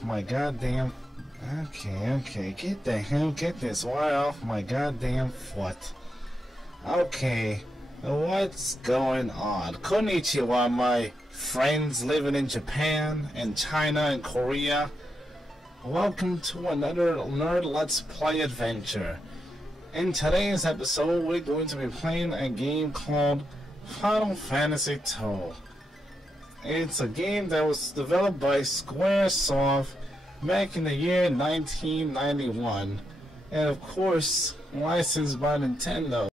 off my goddamn... Okay, get the hell, get this wire off my goddamn foot. Okay, what's going on? Konnichiwa, my friends living in Japan and China and Korea. Welcome to another Nerd Let's Play adventure. In today's episode, we're going to be playing a game called Final Fantasy II. It's a game that was developed by Squaresoft back in the year 1991, and of course licensed by Nintendo,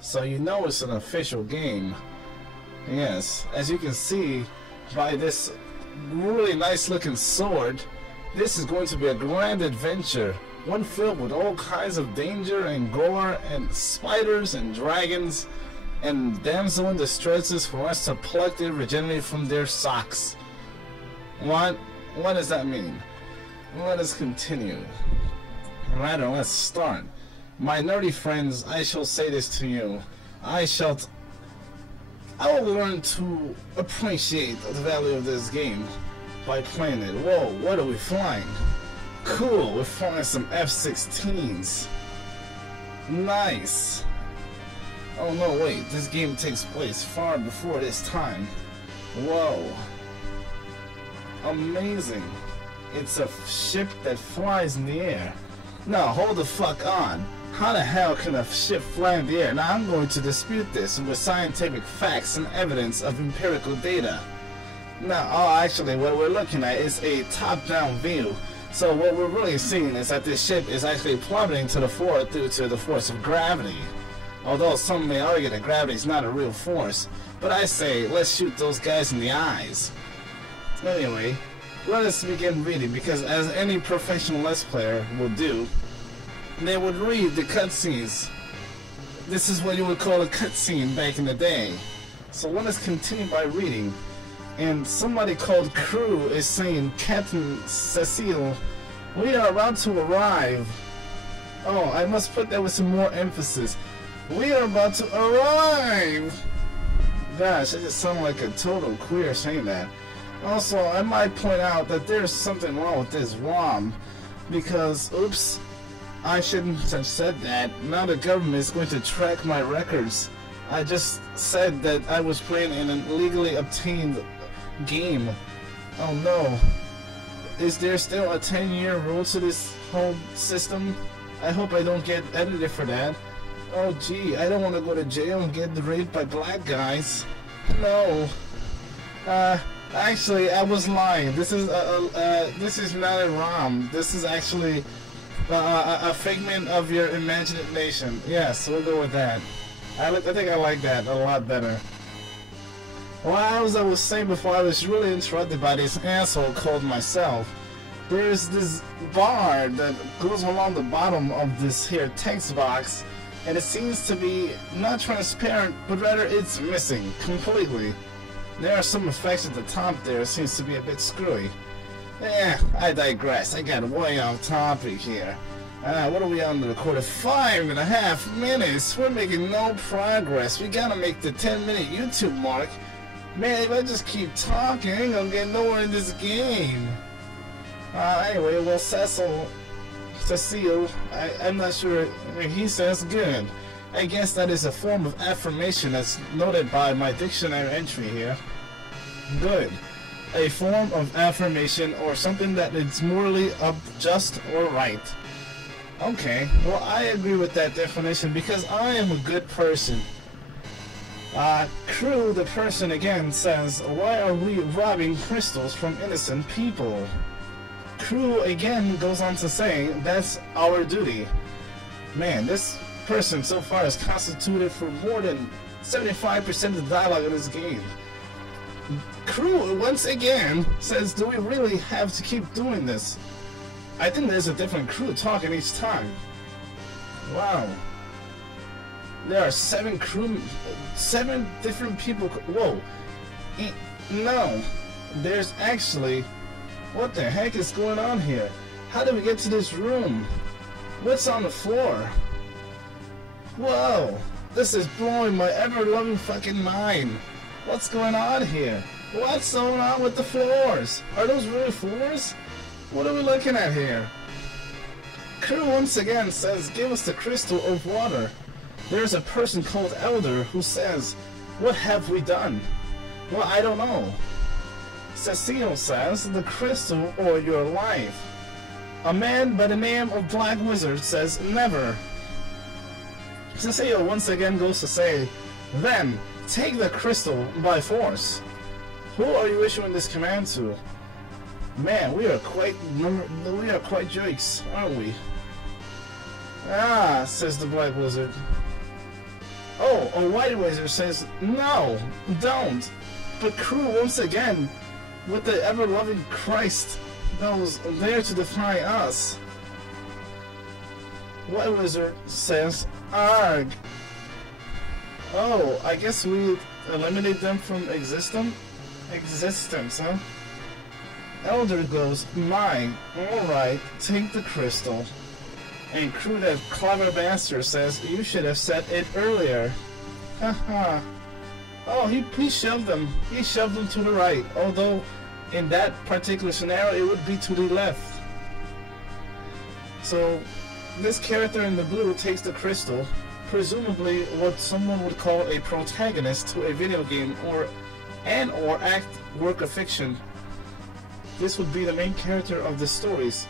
so you know it's an official game. Yes, as you can see by this really nice looking sword, this is going to be a grand adventure, one filled with all kinds of danger and gore and spiders and dragons and damsel in distresses for us to pluck their virginity from their socks. What does that mean? Let us continue. Rather, let's start. My nerdy friends, I shall say this to you. I will learn to appreciate the value of this game by playing it. Whoa, what are we flying? Cool, we're flying some F-16s. Nice. Oh no, wait, this game takes place far before this time. Whoa. Amazing. It's a ship that flies in the air. Now, hold the fuck on. How the hell can a ship fly in the air? Now, I'm going to dispute this with scientific facts and evidence of empirical data. Now, actually, what we're looking at is a top-down view. So what we're really seeing is that this ship is actually plummeting to the floor due to the force of gravity. Although some may argue that gravity is not a real force. But I say, let's shoot those guys in the eyes. Anyway, let us begin reading, because as any professional Let's Player will do, they would read the cutscenes. This is what you would call a cutscene back in the day. So let us continue by reading. And somebody called Crew is saying, Captain Cecile, we are about to arrive. Oh, I must put that with some more emphasis. We are about to arrive! Gosh, I just sound like a total queer saying that. Also, I might point out that there's something wrong with this ROM, because, oops, I shouldn't have said that. Now the government is going to track my records. I just said that I was playing in an illegally obtained game. Oh no. Is there still a 10-year rule to this whole system? I hope I don't get edited for that. Oh gee, I don't want to go to jail and get raped by black guys. No. Actually, I was lying. This is not a ROM. This is actually a figment of your imagination. Yes, we'll go with that. I think I like that a lot better. Well, as I was saying before, I was really interrupted by this asshole called myself. There's this bar that goes along the bottom of this here text box, and it seems to be not transparent, but rather it's missing completely. There are some effects at the top there, it seems to be a bit screwy. I digress. I got way off topic here. What are we on the record? 5.5 minutes. We're making no progress. We gotta make the 10-minute YouTube mark. Man, if I just keep talking, I ain't gonna get nowhere in this game. Anyway, well, Cecile, I'm not sure. He says good. I guess that is a form of affirmation that's noted by my dictionary entry here. Good. A form of affirmation or something that is morally just or right. Okay, well I agree with that definition because I am a good person. Crew, the person again, says, why are we robbing crystals from innocent people? Crew again goes on to say, that's our duty. Man, this person so far has constituted for more than 75% of the dialogue in this game. Crew once again says, do we really have to keep doing this? I think there's a different crew talking each time. Wow. There are 7 different people. Whoa. No. There's actually... What the heck is going on here? How did we get to this room? What's on the floor? Whoa, this is blowing my ever-loving fucking mind. What's going on here? What's going on with the floors? Are those really floors? What are we looking at here? Crew once again says, give us the crystal of water. There's a person called Elder who says, what have we done? Well, I don't know. Cecile says, the crystal or your life. A man by the name of Black Wizard says, never. Cecile once again goes to say, then, take the crystal by force. Who are you issuing this command to? Man, we are quite jerks, aren't we? Ah, says the Black Wizard. Oh, a White Wizard says, no, don't. But Crew once again, with the ever-loving Christ that was there to defy us. White Wizard says, arg. Oh, I guess we eliminate them from existence, huh? Elder goes, mine. Alright, take the crystal. And Crew, that clever bastard, says, you should have said it earlier. Haha. Oh, he shoved them. He shoved them to the right. Although, in that particular scenario, it would be to the left. So, this character in the blue takes the crystal, presumably what someone would call a protagonist to a video game or act work of fiction. This would be the main character of the stories.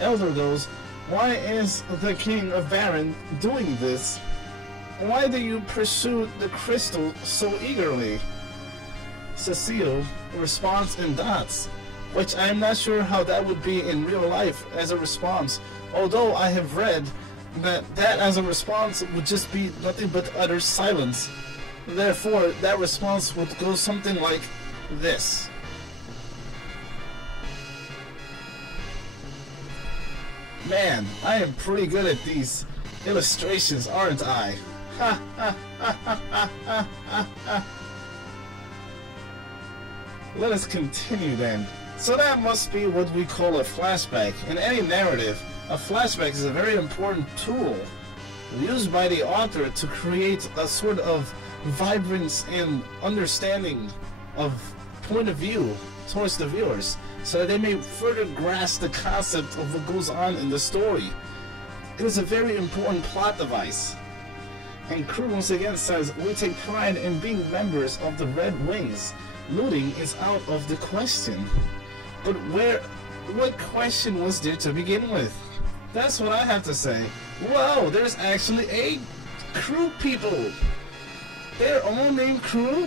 Elder goes, why is the King of Baron doing this? Why do you pursue the crystal so eagerly? Cecile responds in dots, which I'm not sure how that would be in real life as a response, although I have read that as a response would just be nothing but utter silence. Therefore, that response would go something like this. Man, I am pretty good at these illustrations, aren't I? Ha ha ha ha ha ha ha. Let us continue then. So that must be what we call a flashback. In any narrative, a flashback is a very important tool used by the author to create a sort of vibrance and understanding of point of view towards the viewers, so that they may further grasp the concept of what goes on in the story. It is a very important plot device. And Crew once again says, we take pride in being members of the Red Wings. Looting is out of the question. But what question was there to begin with? That's what I have to say. Whoa, there's actually a Crew people. They're all named Crew?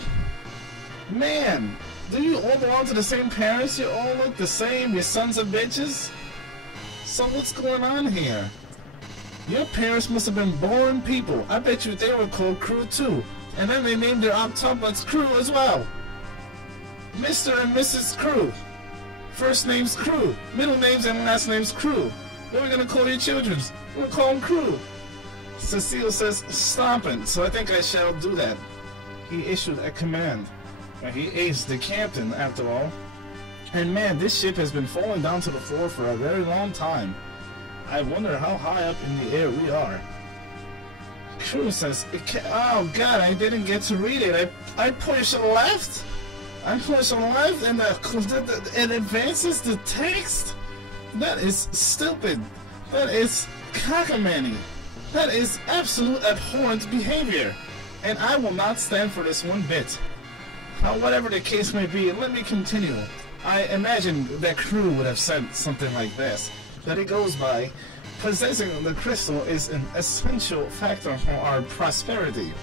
Man, do you all belong to the same parents? You all look the same, you sons of bitches? So what's going on here? Your parents must have been boring people. I bet you they were called Crew too. And then they named their octuplets Crew as well. Mr. and Mrs. Crew. First name's Crew. Middle names and last name's Crew. What are we gonna call your children? We're gonna call them Crew. Cecile says, stop it. So I think I shall do that. He issued a command. He is the captain, after all. And man, this ship has been falling down to the floor for a very long time. I wonder how high up in the air we are. Crew says, oh god, I didn't get to read it. I push left. I push left and it advances the text? That is stupid. That is cockamamie. That is absolute abhorrent behavior. And I will not stand for this one bit. Whatever the case may be, let me continue. I imagine that Crew would have said something like this, that it goes by, possessing the crystal is an essential factor for our prosperity.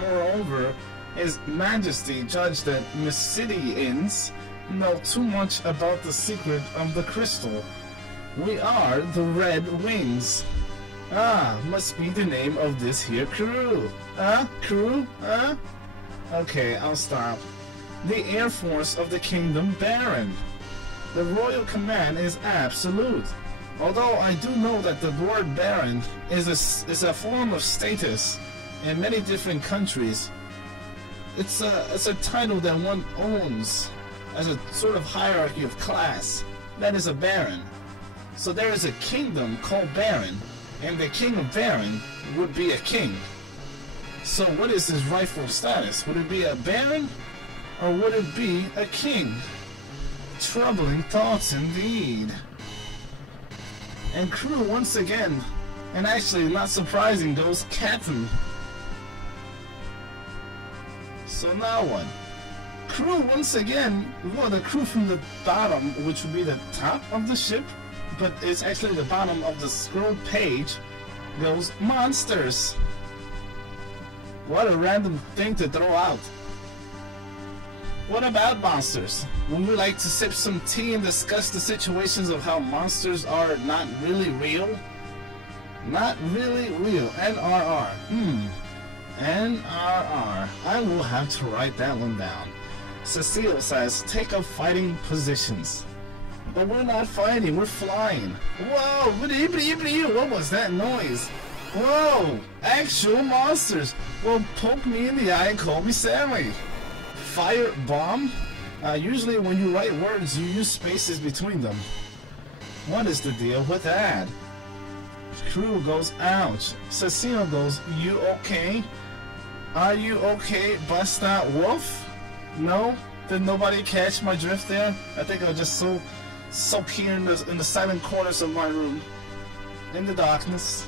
Moreover, His Majesty judged that Mysidians know too much about the secret of the crystal. We are the Red Wings. Ah, must be the name of this here crew. Crew? Okay, I'll stop. The Air Force of the Kingdom Baron. The royal command is absolute. Although I do know that the word Baron is a form of status in many different countries. It's a title that one owns as a sort of hierarchy of class. That is a Baron. So there is a kingdom called Baron, and the King of Baron would be a king. So what is his rightful status? Would it be a baron, or would it be a king? Troubling thoughts indeed. And crew once again, and actually not surprising, goes Captain. So now what? Crew once again, well, the crew from the bottom, which would be the top of the ship, but it's actually the bottom of the scroll page, goes monsters. What a random thing to throw out. What about monsters? Would we like to sip some tea and discuss the situations of how monsters are not really real? Not really real. NRR. NRR. I will have to write that one down. Cecile says, take up fighting positions. But we're not fighting, we're flying. Whoa! What was that noise? Whoa! Actual monsters! Well, poke me in the eye and call me Sammy. Fire bomb? Usually when you write words, you use spaces between them. What is the deal with that? Crew goes, ouch. Cecile goes, you okay? Are you okay, Basta Wolf? No? Did nobody catch my drift there? I think I was just so here in the silent corners of my room. In the darkness.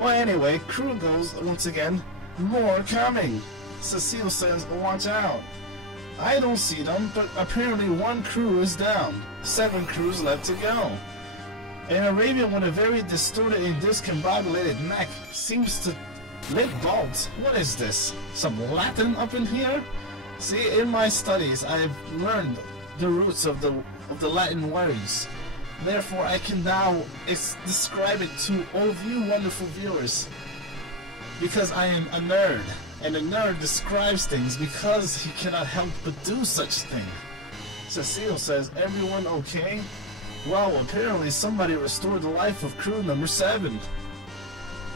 Well, anyway, crew goes, once again, more coming. Cecile says, watch out. I don't see them, but apparently one crew is down. 7 crews left to go. An Arabian with a very distorted and discombobulated neck seems to lit bulbs. What is this? Some Latin up in here? See, in my studies, I've learned the roots of the Latin words. Therefore, I can now describe it to all of you wonderful viewers. Because I am a nerd, and a nerd describes things because he cannot help but do such thing. Cecile says, everyone okay? Well, apparently somebody restored the life of crew number 7.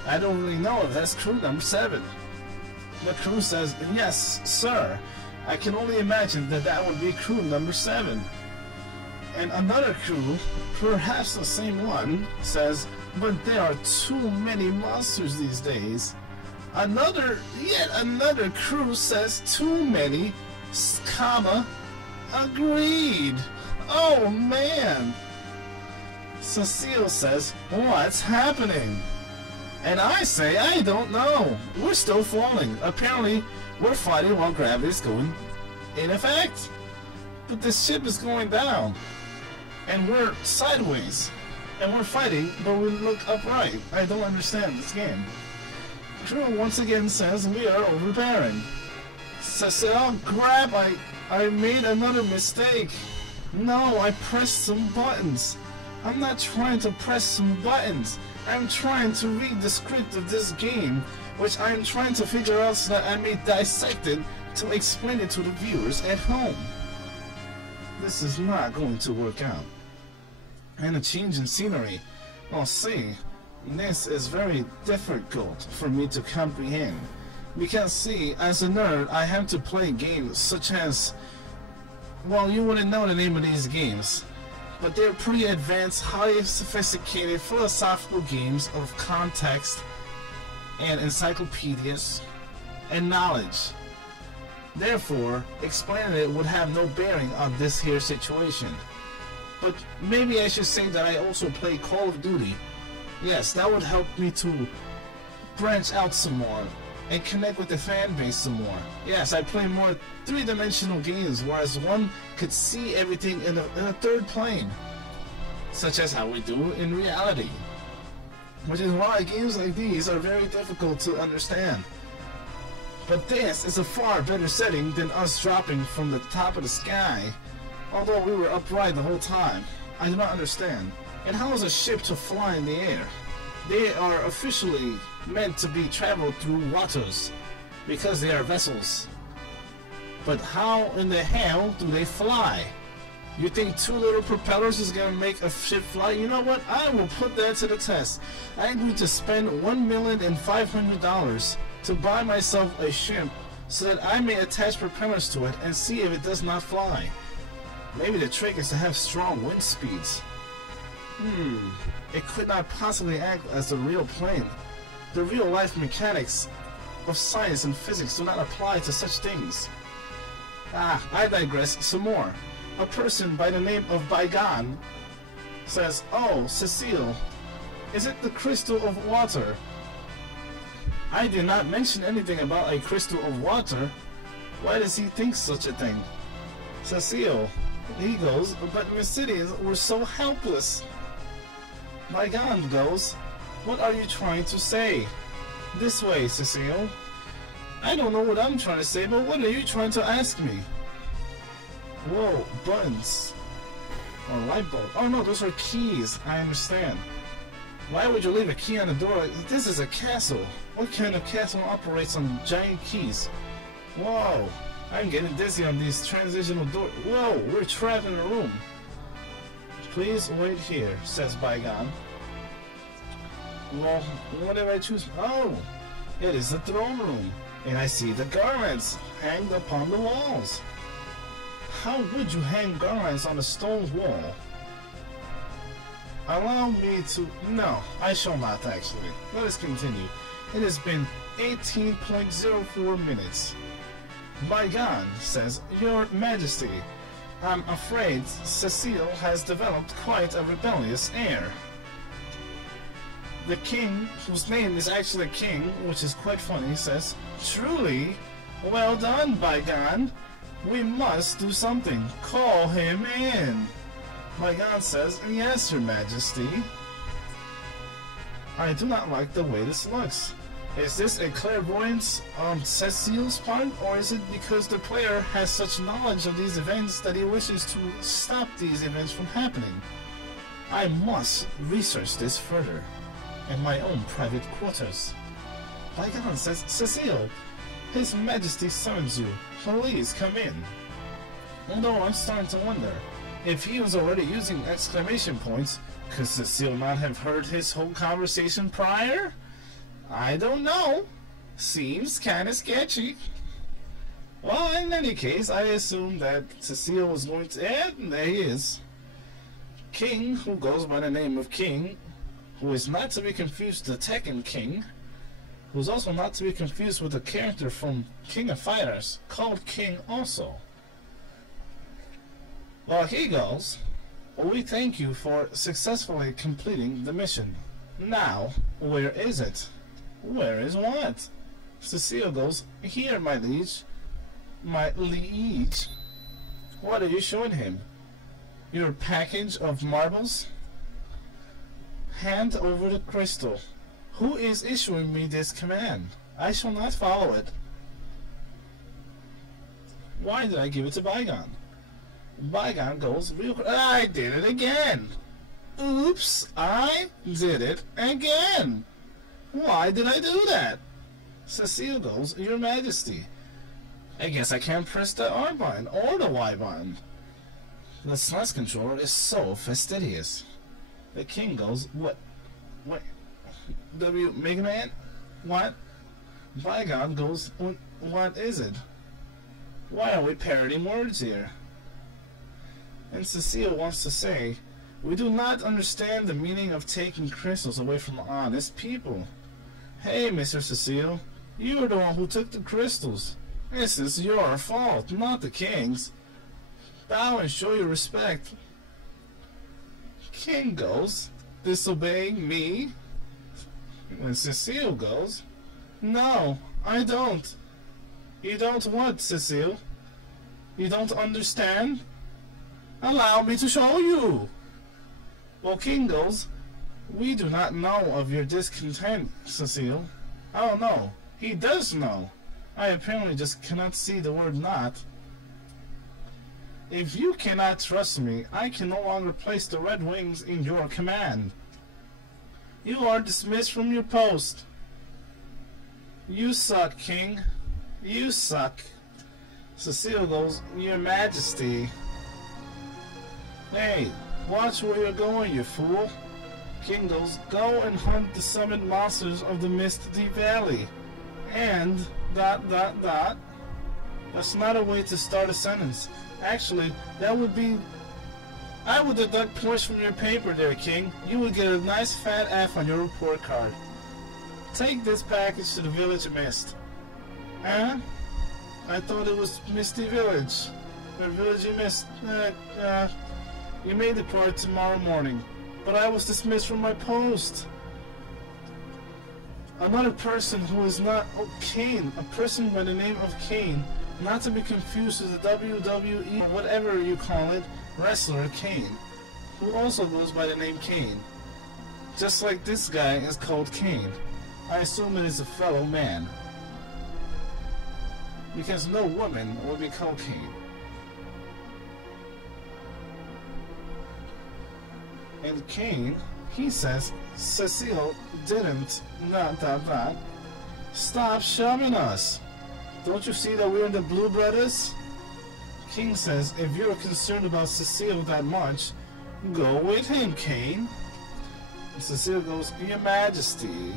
I don't really know if that's crew number 7. The crew says, yes, sir. I can only imagine that that would be crew number 7. And another crew, perhaps the same one, says, but there are too many monsters these days. Yet another crew says too many, comma, agreed. Oh man. Cecile says, what's happening? And I say, I don't know. We're still falling. Apparently, we're fighting while gravity is going in effect. But the ship is going down. And we're sideways. And we're fighting, but we look upright. I don't understand this game. Crew once again says, we are overbearing. Cecile, crap, I made another mistake. No, I pressed some buttons. I'm not trying to press some buttons. I'm trying to read the script of this game, which I'm trying to figure out so that I may dissect it to explain it to the viewers at home. This is not going to work out. And a change in scenery. Well, see, this is very difficult for me to comprehend. Because, see, as a nerd, I have to play games such as, well, you wouldn't know the name of these games, but they're pretty advanced, highly sophisticated, philosophical games of context and encyclopedias and knowledge. Therefore, explaining it would have no bearing on this here situation. But maybe I should say that I also play Call of Duty. Yes, that would help me to branch out some more and connect with the fan base some more. Yes, I play more three-dimensional games, whereas one could see everything in a third plane, such as how we do in reality. Which is why games like these are very difficult to understand. But this is a far better setting than us dropping from the top of the sky, although we were upright the whole time. I do not understand. And how is a ship to fly in the air? They are officially meant to be traveled through waters, because they are vessels. But how in the hell do they fly? You think 2 little propellers is gonna make a ship fly? You know what? I will put that to the test. I'm going to spend $1,500,000 to buy myself a ship so that I may attach propellers to it and see if it does not fly. Maybe the trick is to have strong wind speeds. It could not possibly act as a real plane. The real-life mechanics of science and physics do not apply to such things. I digress some more. a person by the name of Bygone says, "Oh, Cecile, is it the crystal of water?" I did not mention anything about a crystal of water. Why does he think such a thing? Cecile, he goes, "But Mercedes were so helpless." Bygone goes, "What are you trying to say?" "This way, Cecile." "I don't know what I'm trying to say, but what are you trying to ask me?" "Whoa, buttons. Or light bulb. Oh no, those are keys. I understand. Why would you leave a key on the door? This is a castle. What kind of castle operates on giant keys?" "Whoa, I'm getting dizzy on these transitional doors. Whoa, we're trapped in a room." "Please wait here," says Bygone. "Well, what did I choose?" "Oh, it is the throne room, and I see the garments hanged upon the walls." "How would you hang garments on a stone wall?" "Allow me to..." "No, I shall not actually. Let us continue. It has been 18.04 minutes. Bygone says, "Your Majesty, I'm afraid Cecile has developed quite a rebellious air." The king, whose name is actually King, which is quite funny, says, "Truly? Well done, Bygone. We must do something. Call him in." Bygone says, "Yes, Your Majesty." "I do not like the way this looks. Is this a clairvoyance on Cecile's part, or is it because the player has such knowledge of these events that he wishes to stop these events from happening? I must research this further in my own private quarters." Bygone says, "Cecile, His Majesty summons you. Please come in." Although I'm starting to wonder, if he was already using exclamation points, could Cecile not have heard his whole conversation prior? I don't know. Seems kinda sketchy. Well, in any case, I assumed that Cecile was going to... And there he is. King, who goes by the name of King, who is not to be confused with the Tekken King, who's also not to be confused with a character from King of Fighters, called King also. Well, he goes, "We thank you for successfully completing the mission. Now, where is it?" "Where is what?" Cecile goes, "Here, my liege." "My liege? What are you showing him? Your package of marbles?" "Hand over the crystal." "Who is issuing me this command? I shall not follow it." "Why did I give it to Bygone?" Bygone goes, "I did it again." "Oops, I did it again. Why did I do that?" Cecile goes, "Your Majesty, I guess I can't press the R button or the Y button. The SNES controller is so fastidious." The king goes, What? W Mega Man? What?" Bygone goes, What is it? Why are we parroting words here?" And Cecile wants to say, "We do not understand the meaning of taking crystals away from honest people." "Hey, Mr. Cecile, you are the one who took the crystals. This is your fault, not the king's. Bow and show your respect." King goes, "Disobeying me?" And Cecile goes, "No, I don't." "You don't what, Cecile? You don't understand? Allow me to show you." Well, King goes, "We do not know of your discontent, Cecile." "Oh no, he does know. I apparently just cannot see the word not." "If you cannot trust me, I can no longer place the Red Wings in your command. You are dismissed from your post." "You suck, King. You suck." Cecile goes, "Your Majesty." "Hey, watch where you're going, you fool." King goes, "Go and hunt the summoned monsters of the Misty Valley. And... ... That's not a way to start a sentence. Actually, that would be... I would deduct points from your paper there, King. You would get a nice fat F on your report card. Take this package to the Village Mist." "Huh? I thought it was Misty Village." What village you missed? You may depart tomorrow morning, but I was dismissed from my post. Another person who is not Kane, a person by the name of Kane, not to be confused with the WWE, whatever you call it, wrestler Kane, who also goes by the name Kane. Just like this guy is called Kane. I assume it is a fellow man. Because no woman would be called Kane. And Kane, he says, Cecile didn't, ... Stop shoving us. Don't you see that we're in the Blue Brothers? King says, if you're concerned about Cecile that much, go with him, Kane. And Cecile goes, Your Majesty.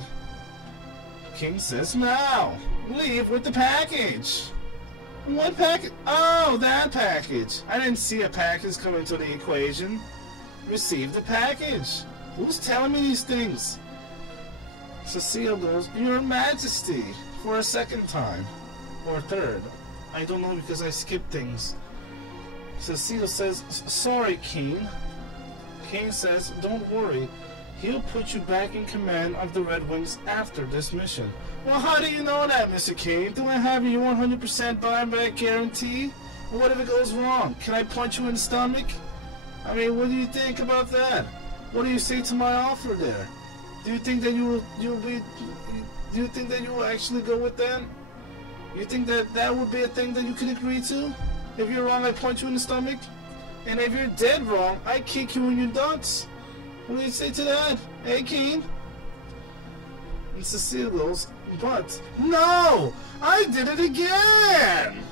King says, now, leave with the package. What package? Oh, that package. I didn't see a package come into the equation. Receive the package. Who's telling me these things? Cecile goes, Your Majesty, for a second time. Or third. I don't know because I skipped things. Cecile says, sorry, King. King says, don't worry. He'll put you back in command of the Red Wings after this mission. Well, how do you know that, Mr. Kane? Do I have your 100% buyback guarantee? What if it goes wrong? Can I punch you in the stomach? I mean, what do you think about that? What do you say to my offer there? Do you think that do you think that you will actually go with that? You think that that would be a thing that you could agree to? If you're wrong, I punch you in the stomach. And if you're dead wrong, I kick you in your nuts. What do you say to that? Hey, Kane? And Cecile goes, but no! I did it again!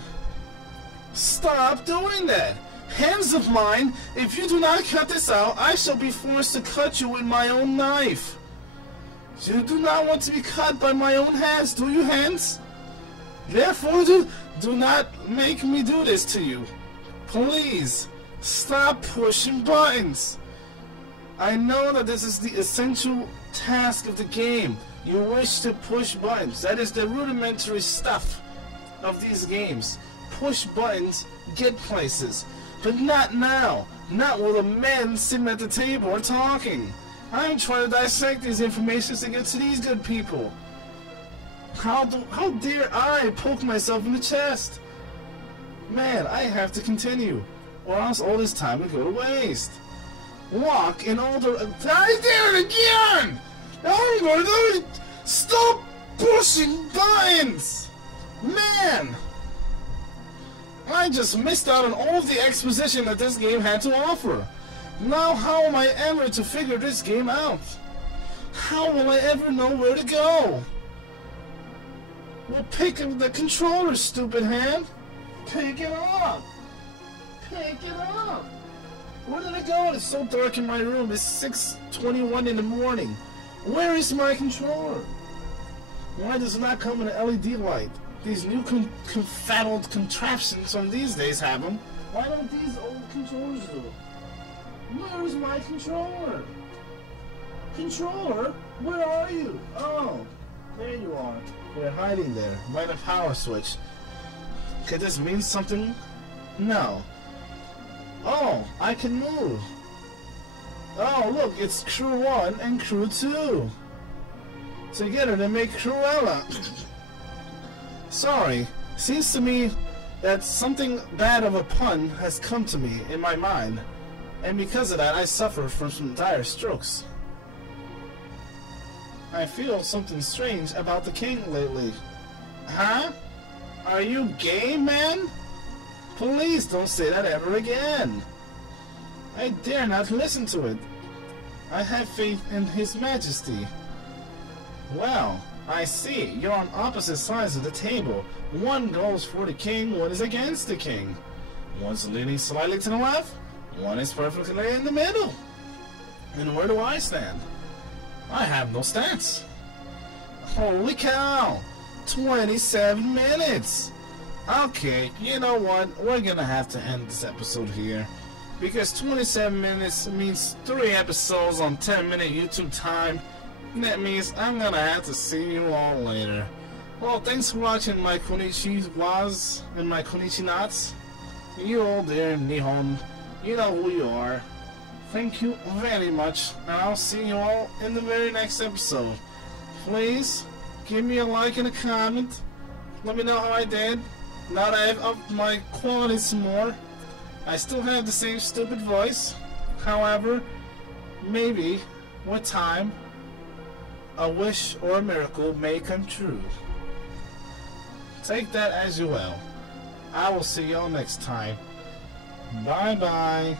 Stop doing that! Hands of mine, if you do not cut this out, I shall be forced to cut you with my own knife. You do not want to be cut by my own hands, do you, hands? Therefore, do not make me do this to you. Please, stop pushing buttons. I know that this is the essential task of the game. You wish to push buttons. That is the rudimentary stuff of these games. Push buttons, get places. But not now. Not while the men sitting at the table are talking. I'm trying to dissect these informations to get to these good people. How dare I poke myself in the chest? Man, I have to continue, or else all this time will go to waste. Walk in all the... I did it again! I'm going to... Stop pushing buttons! Man! I just missed out on all of the exposition that this game had to offer. Now how am I ever to figure this game out? How will I ever know where to go? Well, pick up the controller, stupid hand. Pick it up. Pick it up. Where did it go? It's so dark in my room. It's 6:21 in the morning. Where is my controller? Why does it not come with an LED light? These new confaddled contraptions from these days have them. Why don't these old controllers do it? Where is my controller? Controller? Where are you? Oh, there you are. You're hiding there, by the power switch. Could this mean something? No. Oh, I can move. Oh, look, it's Crew 1 and Crew 2. Together they make Cruella. Sorry, seems to me that something bad of a pun has come to me in my mind, and because of that I suffer from some dire strokes. I feel something strange about the king lately. Huh? Are you gay, man? Please don't say that ever again. I dare not listen to it. I have faith in His Majesty. Well, I see. You're on opposite sides of the table. One goes for the king, one is against the king. One's leaning slightly to the left, one is perfectly in the middle. And where do I stand? I have no stance. Holy cow! 27 minutes! Okay, you know what? We're gonna have to end this episode here. Because 27 minutes means 3 episodes on 10-minute YouTube time. And that means I'm gonna have to see you all later. Well, thanks for watching my Konichiwas and my Konichi Knots. You all there in Nihon, you know who you are. Thank you very much, and I'll see you all in the very next episode. Please, give me a like and a comment. Let me know how I did. Now that I've upped my quality some more. I still have the same stupid voice. However, maybe, with time, a wish or a miracle may come true. Take that as you will. I will see y'all next time. Bye bye.